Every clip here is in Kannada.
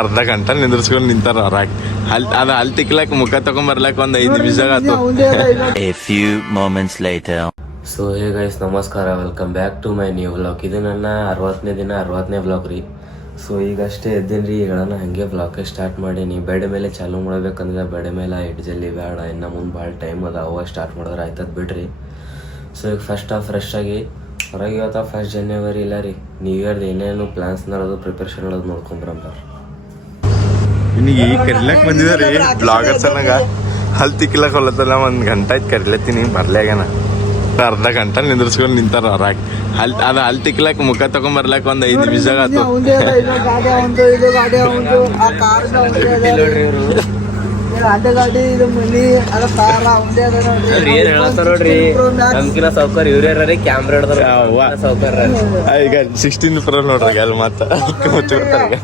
ಅರ್ಧ ಗಂಟೆ ನಿಂದ್ರಿಸ್ಕೊಂಡು ನಿಂತಾರ ಹೊರಗೆ ಅಲ್ಲಿ ತಿಕ್ಲಕ್ ಮುಖ ತಗೊಂಬರ್ಲಕ್ ಒಂದ್ 5 ನಿಮಿಷ ಆಯ್ತು. ಸೊ ಹೇ ಗೈಸ್, ನಮಸ್ಕಾರ, welcome back to my new vlog. ಇದು ನನ್ನ 60ನೇ ವ್ಲಾಗ್ ರೀ. ಸೊ ಈಗಷ್ಟೇ ಎದ್ದೀನಿ ರೀ. ಈಗ ನಾನು ಹಾಗೆ ವ್ಲಾಗ್ಗೆ ಸ್ಟಾರ್ಟ್ ಮಾಡೀನಿ. ಬೆಡ್ ಮೇಲೆ ಚಾಲೂ ಮಾಡ್ಬೇಕಂದ್ರೆ ಬೆಡ್ ಮೇಲೆ ಜಲ್ದಿ ಬೇಡ, ಇನ್ನು ಮುಂದೆ ಭಾಳ ಟೈಮ್ ಅದ, ಅವಾಗ ಸ್ಟಾರ್ಟ್ ಮಾಡಿದ್ರೆ ಆಯ್ತದ ಬಿಡ್ರಿ. ಸೊ ಈಗ ಫಸ್ಟ್ ಫ್ರೆಶ್ ಆಗಿ ಹೊರಗೆ ಇವತ್ತು 1 ಜನವರಿ ಇಲ್ಲ ರೀ, ನ್ಯೂ ಇಯರ್ದು ಏನೇನು ಪ್ಲಾನ್ಸ್ ಮಾಡೋದು ಪ್ರಿಪ್ರೇಷನ್ ಮಾಡೋದು ನೋಡ್ಕೊಂಬರಂಬ. ಇನ್ನೀಗ ಈಗ ಕರಿಲಕ್ ಬಂದಿದಾರಿ ಬ್ಲಾಗರ್ಸ್ ಅನ್ನಂಗ. ಹಲ್ ತಿಕ್ಲಕ್ ಹೊಲತ್ತಲ್ಲ 1 ಗಂಟೆ ಆಯ್ತು ಕರಿಲತ್ತೀನಿ, ಬರ್ಲಾಗ್ಯಾನ. ಅರ್ಧ ಗಂಟೆ ನಿಂದ್ರಿಸ್ಕೊಂಡು ನಿಂತಾರ ಹೊರಗೆ ಅಲ್ಲಿ ತಿಕ್ಲಕ್ ಮುಖ ತಗೊಂಬರ್ಲಕ್ ಒಂದ್ 5 ನಿಮಿಷ ಆಯ್ತು. ಈಗ 16 Pro ನೋಡ್ರಿ ಅಲ್ಲಿ ಮಾತ್ರ ಮುಚ್ಚಿಬಿಡ್ತಾರೆ.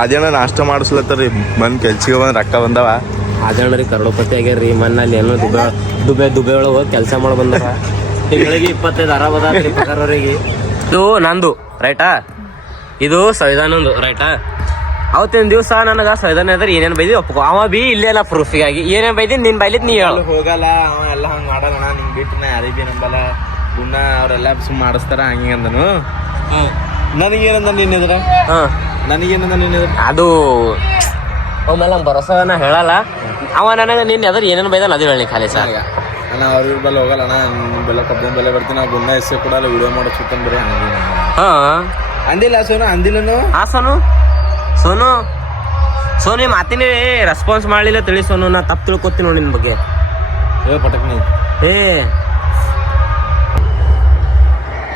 ಅದೇನ ನಾಷ್ಟ ಮಾಡಿಸ್ಲತ್ತಾರಿ, ಬಂದ್ ಕೆಲ್ಸಿಗೆ ಬಂದ್ ರೊಕ್ಕ ಬಂದವ. ಅದೇನ ರೀ ಕರೋಡಪತಿ ಆಗ್ಯಾರ್ರಿ. ಮೊನ್ನಲ್ಲಿ ಏನೋ ದುಬೆ ಒಳಗೆ ಹೋಗಿ ಕೆಲಸ ಮಾಡಿ ಬಂದಾರ. ತಿಂಗಳಿಗೆ 25 ಅರಾಬದ ಪಗಾರವ್ರಿಗೆ. ಇದು ನಂದು ರೈಟಾ, ಇದು ಸಂವಿಧಾನಂದು ರೈಟಾ. ಅವತ್ತಿನ ದಿವಸ ನನಗ ಸಂವಿಧಾನ ಇದ್ರೆ ಏನೇನು ಬೈದಿ ಒಪ್ಕೊ. ಅವ ಬಿ ಇಲ್ಲೇನ ಪ್ರೂಫಿಗಾಗಿ ಏನೇನು ಬೈದಿ ನಿನ್ ಬೈಲಿದ್ ನೀ ಹೇಳು. ಹೋಗಲ್ಲ ಅವ ಎಲ್ಲ ಹಂಗ ಮಾಡಲ್ಲ, ನಿಂಗ್ ಬಿಟ್ಟು ನಾ ಯಾರಿಗೆ ಬಿ ನಂಬಲ್ಲ. ಗುಣ ಅವ್ರೆಲ್ಲ ಸುಮ್ ಮಾಡಿಸ್ತಾರ ಹಂಗೆ ಅಂದನು. ನನಗೇನಂದ ನಿನ್ನಿದ್ರ ನನಗೇನಂದ ನಿನ್ನಿದ್ರ ಅದು ಆಮೇಲೆ ಭರೋಸಾ ನಾ ಹೇಳಲ್ಲ. ಅವ ನನಗೆ ನಿನ್ನ ಎದ್ರ ಏನೇನು ಬೈದಾನ ಅದು ಹೇಳಿ ಖಾಲಿ ಸಾಗ. ಅಣ್ಣ ಅವ್ರ ಬೆಲೆ ಹೋಗಲ್ಲ ಅಣ್ಣ, ನಿಮ್ಮ ಬೆಲೆ ಕಬ್ಬನ ಬೆಲೆ ಬರ್ತೀನಿ. ನಾವು ಗುಣ ಹೆಸರು ಕೊಡಲ್ಲ, ವಿಡಿಯೋ ಮಾಡೋ ಸುತ್ತನ್ ಬರೀ ಹಂಗೆ. ಹಾ ಅಂದಿಲ್ಲ ಸೋನು, ಅಂದಿಲ್ಲನು. ಹಾ ಸೋನು ಮಾತಿನಿ ರೆಸ್ಪಾನ್ಸ್ ಮಾಡಲಿಲ್ಲ ತಿಳಿ ಸೋನು. ನಾ ತಪ್ಪು ತಿಳ್ಕೊತೀನಿ ನೋಡಿ ನಿನ್ ಬಗ್ಗೆ. ಪಟಕ್ನಿ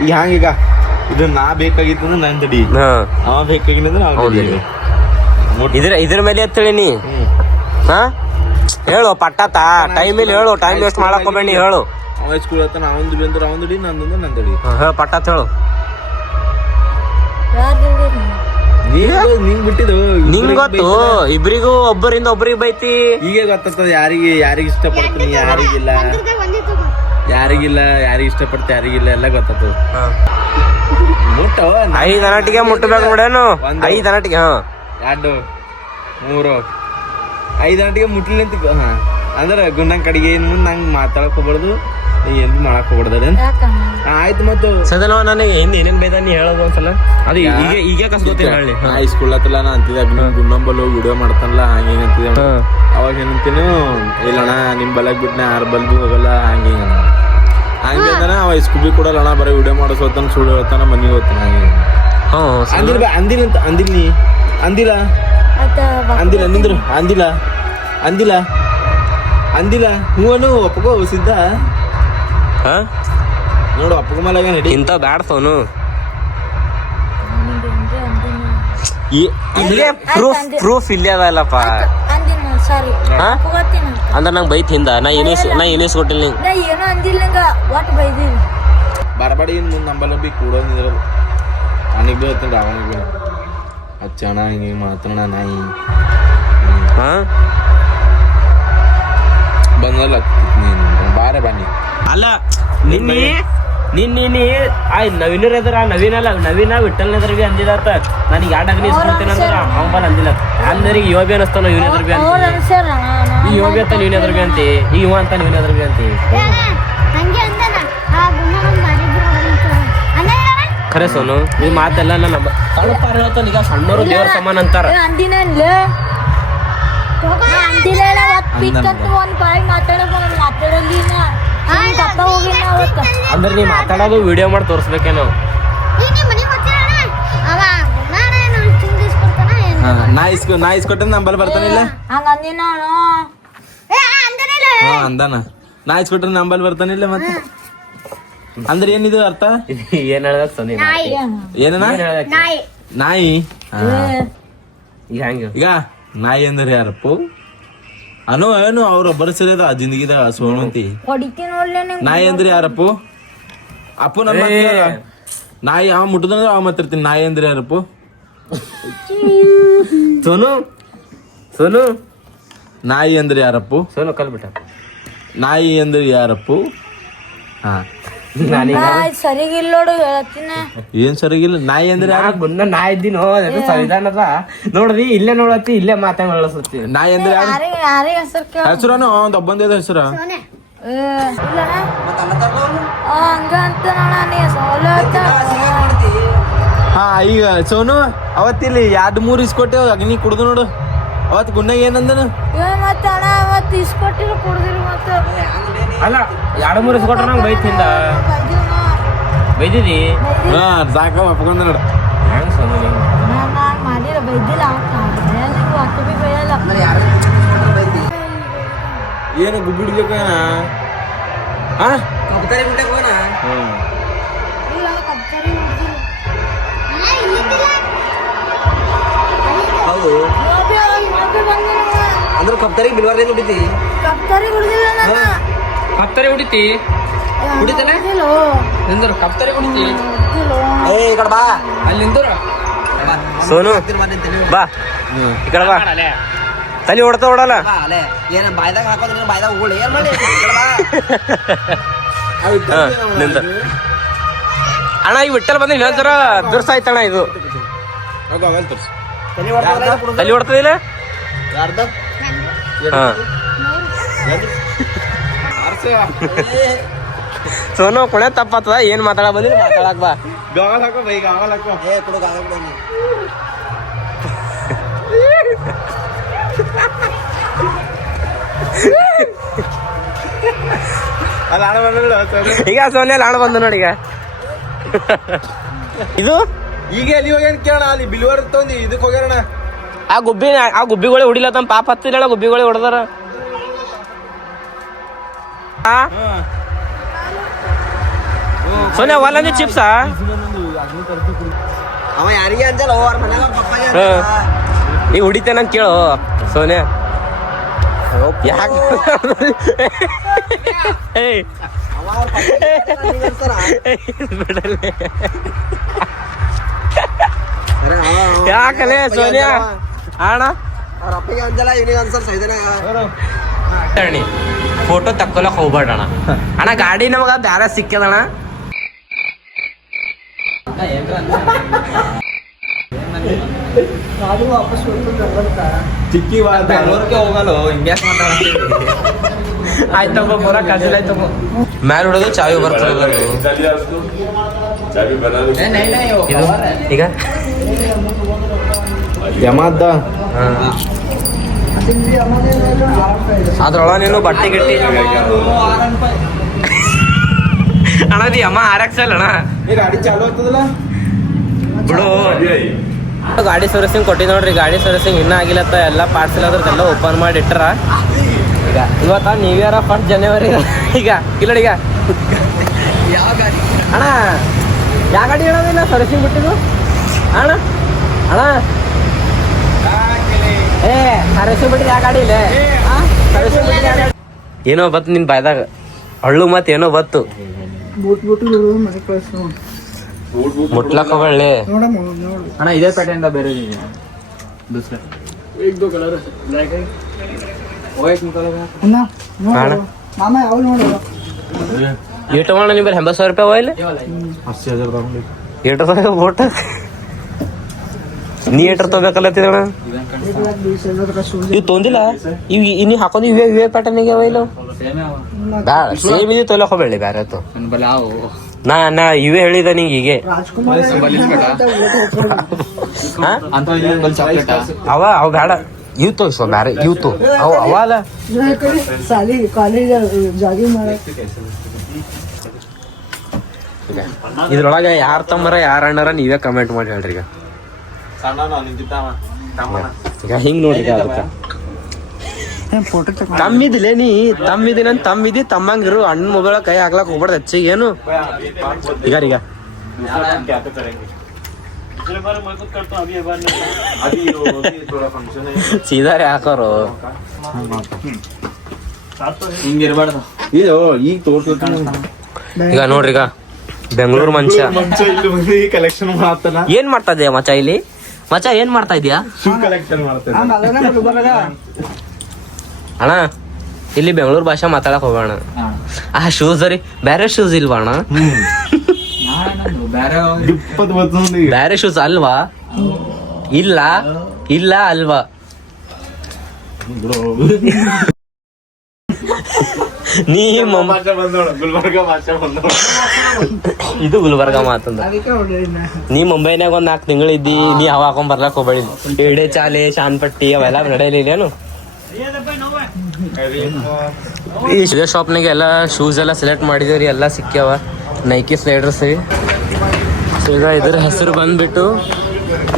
ಈಗ ಹಂಗೀಗ ಇದು ನಾ ಬೇಕಾಗಿತ್ತು ನಂದಡಿ, ಅವ ಬೇಕಾಗಿಲ್ಲ ಇದ್ರ ಮೇಲೆ ತಿಳಿನಿ. ಹಾ ಹೇಳು ಪಟ್ಟತ ಟೈಮಿಲ್ ಹೇಳು, ಟೈಮ್ ವೇಸ್ಟ್ ಮಾಡಕ್ ಹೋಗ್ಬೇಡಿ ಹೇಳು. ಅವ ಸ್ಕೂಲ್ ಹತ್ತ ಅವಂದು ಬಂದ್ರೆ ಅವಂದಡಿ, ನಂದೊಂದು ನಂದಡಿ. ಹೇಳು ಪಟ್ಟತ್ ಹೇಳು. ನಿಂಗ್ ಬಿಟ್ಟಿದ್ದು ನಿಂಗ್ ಗೊತ್ತು, ಇಬ್ರಿಗೂ ಒಬ್ಬರಿಂದ ಒಬ್ರಿಗೆ ಬೈತಿ. ಈಗ ಗೊತ್ತಾಗ್ತದ ಯಾರಿಗೆ ಇಷ್ಟಪಡ್ತೀನಿ, ಯಾರಿಗಿಲ್ಲ ಇಷ್ಟಪಡ್ತ, ಯಾರಿಗಿಲ್ಲ ಎಲ್ಲ ಗೊತ್ತಾಗ್ತದ. ಮುಟ್ಟ 5 ಗಂಟೆಗೆ ಮುಟ್ಟಬೇಕು ನೋಡೇನು. 5 ಗಂಟೆಗೆ 2 3 5 ಗಂಟೆಗೆ ಮುಟ್ಲಿಲ್ಲ ಅಂತ. ಅಂದ್ರೆ ಗುಂಡಂಗ್ ಕಡೆಗೆ ಏನ್ ಮುಂದೆ ನಂಗೆ ಮಾತಾಡಕ್ ಹೋಗ್ಬಾರ್ದು, ಏನ್ ಮಾಡಕ್ ಹೋಗ್ಬಾರ್ದ. ಆಯ್ತು ಮತ್ತು ಸದನ ನನಗೆ ಏನೇನ್ ಬೈದ ನೀ ಹೇಳೋದು ಒಂದ್ಸಲ. ಅದು ಈಗ ಕಸ್ಕೋತೀನಿ ಹೇಳಿ. ಸ್ಕೂಲ್ ಹತ್ತಲ್ಲ ನಾ ಅಂತಿದಾಗ ಗುಂಡಂಬಲ್ ವಿಡಿಯೋ ಮಾಡ್ತಾನಲ್ಲ ಹಂಗೆ ಅಂತಿದ್ದೆ. ಅವಾಗ ಏನಂತೀನು, ಇಲ್ಲಣ್ಣ ನಿಮ್ ಬಲಕ್ ಬಿಟ್ನ 6 ಬಲ್ ಬಿ ಹೋಗಲ್ಲ ಹಂಗೆ ಹಂಗೆ ಅಂದಾನ. ಅವ ಸ್ಕೂಲ್ ಬಿ ಕೊಡಲ್ಲ ಅಣ್ಣ, ಬರೀ ವಿಡಿಯೋ ಮಾಡೋತಾನ, ಸುಳ್ಳು ಹೇಳ್ತಾನ, ಮನೆಗೆ ಹೋಗ್ತಾನ ಹಂಗೆ. ಅಂದಿಲ್ಲ ಹೂವನು ಒಪ್ಪಗೋ ಸಿದ್ಧ ನೋಡು ಅಪ್ಪಗ ಮಲ ಇಂತ ಬ್ಯಾಡ ಸೋನು. ಪ್ರೂಫ್ ಇಲ್ಲೇ ಅದಲ್ಲಪ್ಪ. ಅಂದ್ರ ನಂಗೆ ಬೈತ್ ಹಿಂದ ನಾ ಏನೇಸ್ ಕೊಟ್ಟಿಲ್ಲ. ಬರಬಡಿ ಇನ್ ಮುಂದೆ ನಂಬಲ್ಲ ಬಿ ಕೂಡೋದಿದ್ರು ಅವನಿಗೆ ಬಿ ಹೇಳ್ತೀನಿ ಅವನಿಗೆ ಬಿ ಅಚ್ಚಣ ಹಿಂಗೆ ಮಾತಣ್ಣ ನಾಯಿ ಬಂದಲ್ಲ ಬಾರೆ ಬನ್ನಿ. ಅಲ್ಲ ನಿನ್ನೆ ನವೀನರ್ ಎದ್ರ ನವೀನ ವಿಠಲ್ ಎದ್ರ ಬಿ ಅಂದಿದಾತ. ನನಗೆ 2 ಅಗ್ನಿ ಇಸ್ಕೊಳ್ತೀನಿ ಅಂದ್ರ ಅವ ಬಲ್ ಅಂದಿಲ್ಲ. ಅಂದ್ರೆ ಇವ ಬಿ ಅನಸ್ತಾನ ಇವ್ನ ಎದ್ರ ಬಿ ಅಂತ, ಈ ಇವ ಬಿ ಅಂತ ನೀವ್ ಎದ್ರ ಬಿ ಅಂತಿ, ಈ ಇವ ಅಂತ ನೀವ್ ಎದ್ರ ಬಿ ಅಂತಿ. ಖರೆ ಸೋನು ಈ ಮಾತೆಲ್ಲ ನನ್ನ ತಳಪಾರ ಹೇಳ್ತಾನ. ಈಗ ಸಣ್ಣವರು ದೇವ್ರ ಸಮಾನ ಅಂತಾರ. ಅಂದ್ರೆ ನೀ ಮಾತಾಡೋದು ವಿಡಿಯೋ ಮಾಡಿ ತೋರಿಸ್ಬೇಕೇನೋ. ನಾ ಇಸ್ಕೊಟ್ಟ ನಂಬಲ್ ಬರ್ತಾನಿಲ್ಲ ಅಂದಾನ. ನಾ ಇಸ್ಕೊಟ್ರೆ ನಂಬಲ್ ಬರ್ತಾನಿಲ್ಲ ಮತ್ತೆ. ಅಂದ್ರೆ ಏನಿದು ಅರ್ಥ? ಏನ್ ಹೇಳ್ಬೇಕು ಸೋನಿ? ಏನನ ನಾಯಿ. ಈಗ ನಾಯಿ ಅಂದ್ರೆ ಯಾರಪ್ಪು ಏನು ಅವ್ರ ಬರಸದ ಜಿಂದಗಿದ ಸೋಣಂತಿ. ನಾಯಿ ಅಂದ್ರೆ ಯಾರಪ್ಪು? ಅಪ್ಪು ನಮ್ಮ ನಾಯಿ ಅವ ಮುಟ್ಟದಂದ್ರೆ ಅವ ಮಾತಿರ್ತೀನಿ. ನಾಯಿ ಅಂದ್ರೆ ಯಾರಪ್ಪು? ಸೋನು ನಾಯಿ ಅಂದ್ರೆ ಯಾರಪ್ಪು? ಸೋನು ಕಲ್ಬಿಟ್ಟ. ನಾಯಿ ಅಂದ್ರೆ ಯಾರಪ್ಪು? ಹಾ ಸರಿಗಿಲ್ಲ ನೋಡು ಹೇಳತ್ತೀನಿ. ಏನ್ ಸರಿಗಿಲ್ಲ ನಾಯಿ ಅಂದ್ರೆ ಬಂದ ನಾ ಇದ್ದೀನೋ ಸಂವಿಧಾನದ ನೋಡ್ರಿ ಇಲ್ಲೇ ನೋಡತ್ತಿ ಇಲ್ಲೇ ಮಾತಾಡತಿ ನಾಯಿ ಅಂದ್ರೆ ಯಾರಿಗೆ ಹೆಸರು ಕೇಳ ಹೆಸರನು ಒಂದ್ ಒಬ್ಬಂದ ಹೆಸರ ಹಂಗ ಅಂತ ನೀ ಸೋಲ ಹಾ ಈಗ ಸೋನು ಅವತ್ತಿಲ್ಲಿ 2-3 ಇಸ್ಕೊಟ್ಟೆವ್ ಅಗ್ನಿ ಕುಡ್ದು ನೋಡು ಅವತ್ ಗುಂಡಾಗ ಏನಂದನು ಮತ್ತೆ ಅಣ್ಣ ಮತ್ತೆ ಇಸ್ಕೊಟ್ಟಿಲ್ಲ ಕುಡ್ದಿರಿ ಮತ್ತೆ ಅಲ್ಲ 2-3 ಕೊಟ್ರ ನಂಗೆ ಬೈತಿಂದ ಬೈದಿದಿ ಹಾ ಸಾಕ ಒಪ್ಕೊಂಡ ನೋಡು ಹೆಂಗ್ ಸೋನು ನಾನು ಮಾಡಿಲ್ಲ ಬೈದಿಲ್ಲ ಒಟ್ಟು ಬಿ ಬೈಯಲ್ಲ ಏನು ಗುಬ್ಬಿಡ್ಬೇಕ ಹಾ ಇಲ್ಲ ಕಬ್ತರಿ ಹುಡ್ದಿಲ್ಲ ಹೌದು ಅಂದ್ರೆ ಕಪ್ತರಿಗೆ ಬಿಲ್ವಾರ್ದೇ ದುಡಿತಿ ಕಬ್ತರಿ ಹುಡ್ದಿಲ್ಲ ನಾನು ಕಪ್ತರಿ ಹೊಡಿತಿ ಕುಡಿತಲ್ಲ ನಿಂದ್ರ ಕಪ್ತರಿ ಕುಡಿತಿ ಏ ಈ ಕಡೆ ಬಾ ಅಲ್ಲಿ ನಿಂದ್ರ ಸೋನು ಬಾ ಈ ಕಡೆ ಬಾ ತಲೆ ಹೊಡ್ತಾ ಹೊಡಲ್ಲ ಅಲೆ ಏನ ಬಾಯ್ದಾಗ ಹಾಕೋದ್ರೆ ಬಾಯ್ದಾಗ ಹೋಗ್ಲಿ ಏನ್ ಮಾಡಿ ಈ ಕಡೆ ಬಾ ನಿಂದ ಅಣ್ಣ ಈ ವಿಟ್ಟಲ್ ಬಂದ್ರೆ ಇನ್ನೊಂದ್ಸರ ಬಿರ್ಸಾಯ್ತಣ್ಣ ಇದು ತಲೆ ಹೊಡ್ತದಿಲ್ಲ ಹಾ ಸೋನು ಕೊನೆ ತಪ್ಪತ್ತದ ಏನ್ ಮಾತಾಡ ಬಂದಿಲ್ಲ ಮಾತಾಡಕ್ ಬಾ ಗಾಗಲ್ ಹಾಕೋ ಬೈ ಗಾಗಲ್ ಹಾಕೋ ಏ ಕೊಡು ಗಾಗ ಕೊಡು ನೀ ಅಲ್ಲಿ ಹಣ ಬಂದ ಈಗ ಸೋನಿಯಲ್ಲಿ ಹಣ ಬಂದು ನೋಡಿ ಈಗ ಇದು ಈಗ ಅಲ್ಲಿ ಹೋಗ್ಯಾನ ಕೇಳ ಅಲ್ಲಿ ಬಿಲ್ವರ್ ತಂದಿ ಇದಕ್ ಹೋಗ್ಯಾರಣ ಆ ಗುಬ್ಬಿಗಳು ಹೊಡಿಲತ್ತ ಪಾಪ ಹತ್ತಿಲ್ಲ ಗುಬ್ಬಿಗಳು ಹೊಡೆದಾರ ಸೋನಿಯಾ ಒಲ್ಲ ಚಿಪ್ಸಾ ಅವ ಯಾರಿಗೆ ಅಂಜಲ್ಲ ಅವ್ರ ಮನೆಗ ಪಪ್ಪಾಗೆ ನೀ ಹೊಡಿತೇನಂತ ಕೇಳು ಸೋನಿಯಾ ಯಾಕೆ ಯಾಕಲೇ ಸೋನಿಯಾ ಅಣ್ಣ ಅವ್ರ ಅಪ್ಪಗೆ ಅಂಜಲ್ಲ ಇವನಿಗೆ ಅನ್ಸಲ್ ಸೈದನಾಗ ಫೋಟೋ ತಕ್ಕೊಲಕ್ ಹೋಗ್ಬೇಡ ಅಣ್ಣ ಅಣ್ಣ ಗಾಡಿ ನಮಗ ಬ್ಯಾರೆ ಸಿಕ್ಕದಣ್ಣ ಚಿಕ್ಕಿ ಬೆಂಗಳೂರಿಗೆ ಹೋಗಲ್ಲ ಇಂಗ್ಯಾಸ್ ಆಯ್ತು ತಗೋ ಬರ ಕಜಿಲ್ ಆಯ್ತು ತಗೋ ಮ್ಯಾಲ ಹೊಡೋದು ಚಾವಿ ಬರ್ತದ ಈಗ ಯಮಾದ ಅದ್ರೊಳ ನೀನು ಬಟ್ಟೆ ಗಿಟ್ಟಿ ಅಣ್ಣ ದಿ ಅಮ್ಮ ಆರಕ್ಸಲ್ಲ ಅಣ್ಣ ಗಾಡಿ ಚಾಲು ಆಗ್ತದಲ್ಲ ಬಿಡು ಗಾಡಿ ಸರ್ವಿಸಿಂಗ್ ಕೊಟ್ಟಿದ್ ನೋಡ್ರಿ ಗಾಡಿ ಸರ್ವಿಸಿಂಗ್ ಇನ್ನೂ ಆಗಿಲ್ಲತ್ತ ಎಲ್ಲ ಪಾರ್ಟ್ಸ್ ಎಲ್ಲ ಅದ್ರದ್ದೆಲ್ಲ ಓಪನ್ ಮಾಡಿ ಇಟ್ಟರ ಈಗ ಇವತ್ತ ನ್ಯೂ ಇಯರ್ 1 ಜನವರಿ ಈಗ ಇಲ್ಲ ಈಗ ಯಾವ ಗಾಡಿ ಅಣ್ಣ ಯಾವ ಗಾಡಿ ಹೇಳೋದಿಲ್ಲ ಸರ್ವಿಸಿಂಗ್ ಬಿಟ್ಟಿದ್ದು ಅಣ್ಣ ಅಣ್ಣ ಏ ಸರ್ವಿಸಿಂಗ್ ಬಿಟ್ಟಿದ್ದು ಯಾವ ಗಾಡಿ ಇಲ್ಲೇ ಏನೋ ಬತ್ತು ನಿನ್ ಬಾಯ್ದಾಗ ಹಳ್ಳು ಮತ್ತೆ ಏನೋ ಬತ್ತು ಮುಟ್ಲಕ್ಕ ಹೋಗಳ್ಳಿ ಅಣ್ಣ ಇದೇ ಪ್ಯಾಟರ್ನ್ ಬೇರೆ ಏಟು ಮಾಡ ನಿಮ್ಮಲ್ಲಿ 80,000 ರೂಪಾಯಿ ಹೋಯ್ಲಿ 80,000 ಏಟು ಬೋಟ ನೀ ಏಟರ್ ತಗೋಬೇಕಲ್ಲತ್ತಿದಣ್ಣ ಇವ್ ತೊಂದಿಲ್ಲ ಇವ್ ಇನ್ನು ಹಾಕೋದು ಇವೇ ಪ್ಯಾಟರ್ನಿಗೆ ಅವೈಲು ಬ್ಯಾಡ ಸೇಮ್ ಇದು ತೊಲಕ್ ಹೋಗ್ಬೇಡಿ ಬ್ಯಾರೆ ಆಯ್ತು ನಾ ಇವೇ ಹೇಳಿದ ನಿಂಗೆ ಹೀಗೆ ಅವ ಅವ್ ಬೇಡ ಇವ್ ತೋರಿಸೋ ಬ್ಯಾರೆ ಇವ್ ತೋ ಅವ ಅಲ್ಲ ಇದ್ರೊಳಗ ಯಾರ ತಮ್ಮರ ಯಾರ ಅಣ್ಣರ ನೀವೇ ಕಮೆಂಟ್ ಮಾಡಿ ಹೇಳ್ರಿ ಈಗ ಈಗ ಹಿಂಗ್ ನೋಡಿ ಅದಕ್ಕ ತಮ್ಮಿದಿಲ್ಲ ನೀ ತಮ್ಮಿದಿ ತಮ್ಮಿದಿ ತಮ್ಮಂಗಿರು ಅಣ್ಣನ ಮೊಬೈಲ್ ಕೈ ಹಾಕ್ಲಕ್ ಹೋಗ್ಬಾರ್ದು ಹೆಚ್ಚಿಗೆ ಏನು ಈಗ ಸೀದಾರಿ ಹಾಕೋರು ಹಿಂಗಿರ್ಬಾರ್ದು ಇದು ಈಗ ತೋರ್ಸ್ಕೊತ ಈಗ ನೋಡ್ರಿ ಈಗ ಬೆಂಗಳೂರು ಮನುಷ್ಯ ಕಲೆಕ್ಷನ್ ಮಾಡ್ತಾನ ಏನ್ ಮಾಡ್ತಾ ಇದೀಯ ಮಚ ಇಲ್ಲಿ ಮಚ ಏನ್ ಮಾಡ್ತಾ ಇದೀಯಾ ಶೂ ಕಲೆಕ್ಷನ್ ಮಾಡ್ತಾನೆ ಅಣ್ಣ ಇಲ್ಲಿ ಬೆಂಗಳೂರು ಭಾಷೆ ಮಾತಾಡಕ್ ಹೋಗೋಣ. ಆ ಶೂಸ್ ರೀ ಬೇರೆ ಶೂಸ್ ಇಲ್ವಾ ಅಣ್ಣ? ಬೇರೆ ಶೂಸ್ ಅಲ್ವಾ? ಇಲ್ಲ ಇಲ್ಲ ಅಲ್ವಾ? ನೀ ಇದು ಗುಲ್ಬರ್ಗ ಮಾತಂದ. ನೀ ಮುಂಬೈನಾಗ ಒಂದ್ 4 ತಿಂಗಳು ಇದ್ದಿ, ನೀ ಹವಾ ಹಾಕೊಂಡ್ ಬರ್ಲಾಕ್ ಹೋಗ್ಬೇಡಿ. ಇಡೆ ಚಾಲೆ ಶಾನ್ ಪಟ್ಟಿ ಅವೆಲ್ಲ ನಡೆಯಲಿಲ್ಲೇನು? ಈ ಶಾಪ್ನಾಗ ಎಲ್ಲ ಶೂಸ್ ಎಲ್ಲ ಸೆಲೆಕ್ಟ್ ಮಾಡಿದೇವ್ರಿ, ಎಲ್ಲ ಸಿಕ್ಕ್ಯಾವ. Nike sliders. ಸೊ ಈಗ ಇದ್ರ ಹೆಸರು ಬಂದ್ಬಿಟ್ಟು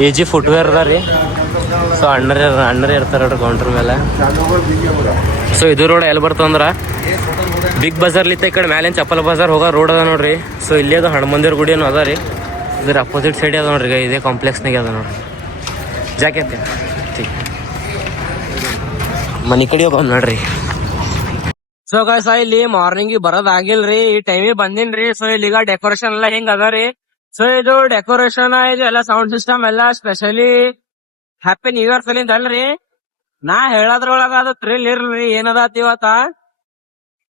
AG ಫುಟ್ವೇರ್ ಅದ ರೀ. ಸೊ ಅಣ್ಣರೇ ಇರ್ತಾರ ನೋಡ್ರಿ ಕೌಂಟರ್ ಮೇಲೆ. ಸೊ ಇದು ರೋಡ್ ಎಲ್ಲಿ ಬರ್ತಂದ್ರ ಬಿಗ್ ಬಜಾರ್ಲಿತ್ತ ಈ ಕಡೆ ಮ್ಯಾಲಿನ ಚಪ್ಪಲ್ ಬಜಾರ್ ಹೋಗೋ ರೋಡ್ ಅದ ನೋಡ್ರಿ. ಸೊ ಇಲ್ಲಿ ಅದು ಹನುಮಂದಿರ ಗುಡಿ ಏನೋ ಅದ ರೀ. ಇದ್ರ ಅಪೋಸಿಟ್ ಸೈಡ್ ಅದ ನೋಡ್ರಿ, ಇದೇ ಕಾಂಪ್ಲೆಕ್ಸ್ನಾಗ ಅದ ನೋಡ್ರಿ. ಜಾಕೆಟ್ ಮನಿ ಕಡೆ ಬಂದ್ ನೋಡ್ರಿ. ಸೊ ಗಾಯ್ಸ್ ಇಲ್ಲಿ ಮಾರ್ನಿಂಗ್ ಬರೋದಾಗಿಲ್ರಿ, ಈ ಟೈಮಿಗೆ ಬಂದಿನ್ರಿ. ಸೊ ಇಲ್ಲಿಗ ಡೆಕೋರೇಷನ್ ಎಲ್ಲ ಹಿಂಗ್ ಅದ ರೀ. ಸೊ ಇದು ಡೆಕೋರೇಷನ್ ಇದು ಎಲ್ಲ ಸೌಂಡ್ ಸಿಸ್ಟಮ್ ಎಲ್ಲ ಸ್ಪೆಷಲಿ ಹ್ಯಾಪಿ ನ್ಯೂ ಇಯರ್ ಸಲಿಂದ ಅಲ್ರಿ. ನಾ ಹೇಳೋದ್ರೊಳಗ ಅದು ಥ್ರಿಲ್ ಇರ್ಲಿ ಏನದಾತ ಇವತ್ತ.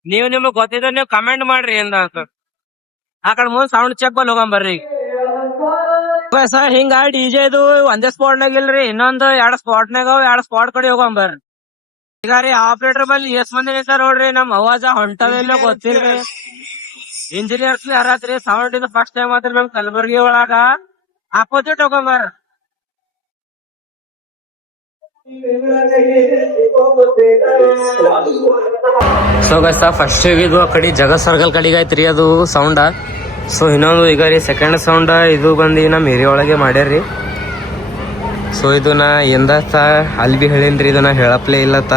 ನೀವು ನಿಮಗ್ ಗೊತ್ತಿದ್ರೆ ನೀವು ಕಮೆಂಟ್ ಮಾಡ್ರಿ ಎಂದ ಆ ಕಡೆ ಮುಂದ್ ಸೌಂಡ್ ಚೆಕ್ ಬಲ್ ಹೋಗಂಬರ್ರಿ. ಹಿಂಗ DJ ಇದು ಒಂದೇ ಸ್ಪಾಟ್ನಾಗ ಇಲ್ರಿ, ಇನ್ನೊಂದು 2 ಸ್ಪಾಟ್ನಾಗ 2 ಸ್ಪಾಟ್ ಕಡೆ ಹೋಗಂಬರ್ರಿ. ಈಗ ರೀ ಆಪರೇಟರ್ ಬಲ್ಲಿ ಎಷ್ಟ್ ಮಂದಿ ನಿಂತಾರ ನೋಡ್ರಿ. ನಮ್ ಅವಾಜ ಹೊಂಟದೆಲ್ಲ ಗೊತ್ತಿಲ್ರಿ. ಇಂಜಿನಿಯರ್ಸ್ ಯಾರಾತ್ರಿ ಸೌಂಡ್ ಇದು ಫಸ್ಟ್ ಟೈಮ್ ಆತ್ರಿ ನಮ್ ಕಲಬುರ್ಗಿ ಒಳಗ. ಅಪೋಸಿಟ್ ಹೋಗಂಬರ್. ಸೊ ಗೈಸ್ ಫಸ್ಟ್ ಇದು ಆ ಕಡೆ ಜಗತ್ ಸರ್ಕಲ್ ಕಡೆಗೆ ಐತ್ರಿ ಅದು ಸೌಂಡ. ಸೊ ಇನ್ನೊಂದು ಈಗ ರೀ ಸೆಕೆಂಡ್ ಸೌಂಡ್ ಇದು ಬಂದು ನಮ್ಮ ಏರಿಯಾ ಒಳಗೆ ಮಾಡ್ಯಾರ್ರಿ. ಸೊ ಇದು ನಾ ಎಂದತ್ತ ಅಲ್ಲಿ ಭೀ ಹೇಳಿನ್ರಿ, ಇದು ನಾ ಹೇಳಪ್ಲೇ ಇಲ್ಲತ್ತ.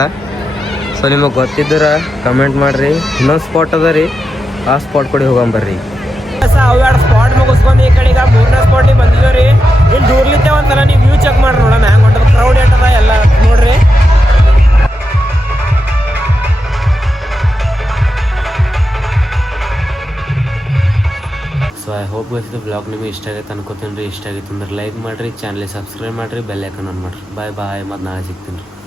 ಸೊ ನಿಮಗೆ ಗೊತ್ತಿದ್ರ ಕಮೆಂಟ್ ಮಾಡ್ರಿ. ಇನ್ನೊಂದು ಸ್ಪಾಟ್ ಅದ ರೀ, ಆ ಸ್ಪಾಟ್ ಕಡೆ ಹೋಗಂಬರ್ರಿ. ಅವು 2 ಸ್ಪಾಟ್ ಮುಗಿಸ್ಕೊಂಡು ಈ ಕಡೆ ಈಗ 3ನೇ ಸ್ಪಾಟಿಗೆ ಬಂದಿದ್ದೀವಿ. ಇಲ್ಲಿ ದೂರ್ಲಿತ್ತೆ ಒಂದ್ಸಲ ನೀವು ವ್ಯೂ ಚೆಕ್ ಮಾಡ್ರಿ, ನೋಡೋಣ ಹ್ಯಾಂಗ ಹೊಂಟದ, ಕ್ರೌಡ್ ಏಟದ ಎಲ್ಲ ನೋಡ್ರಿ. ಸೊ ಐ ಹೋಪ್ ಇದು ಬ್ಲಾಗ್ ನಿಮಗೆ ಇಷ್ಟ ಆಗೈತೆ ಅನ್ಕೋತೀನಿ ರೀ. ಇಷ್ಟ ಆಗೈತೆ ಅಂದ್ರೆ ಲೈಕ್ ಮಾಡಿರಿ, ಚಾನಲ್ ಸಬ್ಸ್ಕ್ರೈಬ್ ಮಾಡಿರಿ, ಬೆಲ್ ಐಕನ್ ಆನ್ ಮಾಡಿರಿ. ಬಾಯ್ ಬಾಯ್, ಮತ್ತು ನಾಳೆ ಸಿಗ್ತೀನಿ ರೀ.